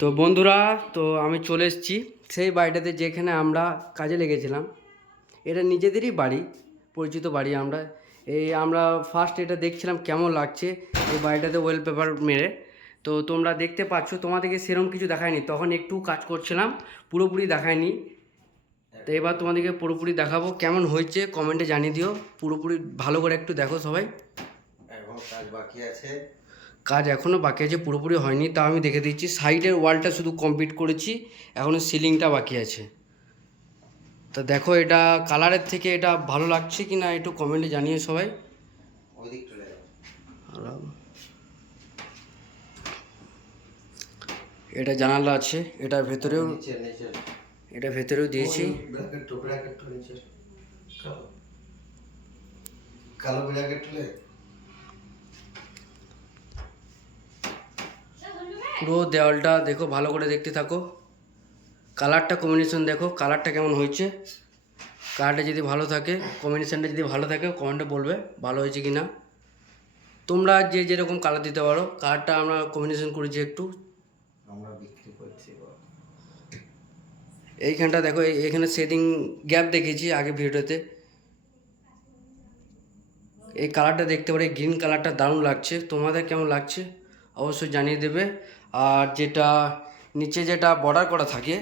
তো বন্ধুরা, তো আমি চলে এসেছি সেই বাড়িটাতে যেখানে আমরা কাজে লেগেছিলাম। এটা নিজেদেরই বাড়ি, পরিচিত বাড়ি। আমরা ফার্স্ট এটা দেখছিলাম কেমন লাগছে এই বাড়িটাতে ওয়ালপেপার মেরে। তো তোমরা দেখতে পাচ্ছ, তোমাদেরকে সেরকম কিছু দেখায়নি, তখন একটু কাজ করছিলাম, পুরোপুরি দেখায়নি। তো এবার তোমাদেরকে পুরোপুরি দেখাবো কেমন হয়েছে, কমেন্টে জানিয়ে দিও। পুরোপুরি ভালো করে একটু দেখো সবাই। এখন কাজ বাকি আছে, কাজ এখনও বাকি আছে, পুরোপুরি হয়নি, তাও আমি দেখে দিচ্ছি। সাইডের ওয়ালটা শুধু কমপ্লিট করেছি, এখনও সিলিংটা বাকি আছে। তো দেখো, এটা কালারের থেকে এটা ভালো লাগছে কি না একটু কমেন্টে জানিয়ে সবাই। ওই দিক চলে যাও। এটা জানালা আছে, এটার ভেতরেও, নিচে নিচে এটা ভেতরেও দিয়েছি। ব্র্যাকেট নিচে কালো কালো ব্র্যাকেট তুলে পুরো দেওয়ালটা দেখো, ভালো করে দেখতে থাকো। কালারটা কম্বিনেশন দেখো, কালারটা কেমন হয়েছে। কালারটা যদি ভালো থাকে, কম্বিনেশনটা যদি ভালো থাকে, কমেন্টে বলবে ভালো হয়েছে কি না। তোমরা যে যেরকম কালার দিতে পারো, কালারটা আমরা কম্বিনেশন করেছি একটু। আমরা বিক্রি করছি। এইখানটা দেখো, এইখানে শেডিং গ্যাপ দেখেছি আগে ভিডিওতে। এই কালারটা দেখতে পারে, গ্রিন কালারটা দারুণ লাগছে। তোমাদের কেমন লাগছে অবশ্যই জানিয়ে দেবে। আর যেটা নিচে যেটা বর্ডার করা থাকে,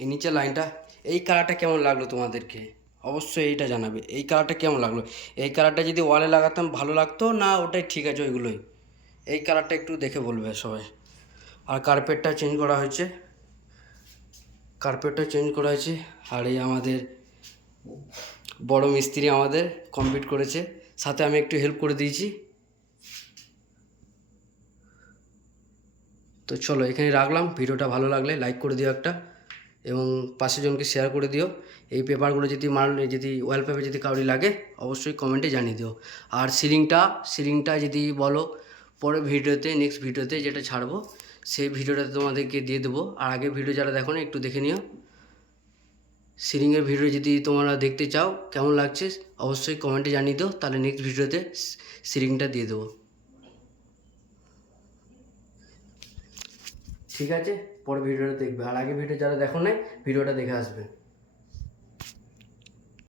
এই নিচের লাইনটা, এই কালারটা কেমন লাগলো তোমাদেরকে অবশ্যই এইটা জানাবে। এই কালারটা কেমন লাগলো, এই কালারটা যদি ওয়ালে লাগাতাম ভালো লাগতো না ওটাই ঠিক আছে ওইগুলোই। এই কালারটা একটু দেখে বলবে সবাই। আর কার্পেটটা চেঞ্জ করা হয়েছে, কার্পেটটা চেঞ্জ করা হয়েছে। আর এই আমাদের বড় মিস্ত্রি আমাদের কমপ্লিট করেছে, সাথে আমি একটু হেল্প করে দিয়েছি। তো চলো এখানে রাখলাম। ভিডিওটা ভালো লাগলে লাইক করে দিও একটা, এবং পাশের জনকে শেয়ার করে দিও। এই পেপারগুলো যদি ওয়ালপেপার যদি কাউরি লাগে অবশ্যই কমেন্টে জানিয়ে দিও। আর সিলিংটা যদি বলো পরে ভিডিওতে, নেক্সট ভিডিওতে যেটা ছাড়বো সেই ভিডিওটাতে তোমাদেরকে দিয়ে দেবো। আর আগের ভিডিও যারা দেখো না একটু দেখে নিও। সিলিংয়ের ভিডিও যদি তোমরা দেখতে চাও কেমন লাগছে অবশ্যই কমেন্টে জানিয়ে দিও, তাহলে নেক্সট ভিডিওতে সিলিংটা দিয়ে দেবো। ঠিক আছে, পরে ভিডিওটা দেখবে। আর আগে ভিডিও যারা দেখো না ভিডিওটা দেখে আসবে।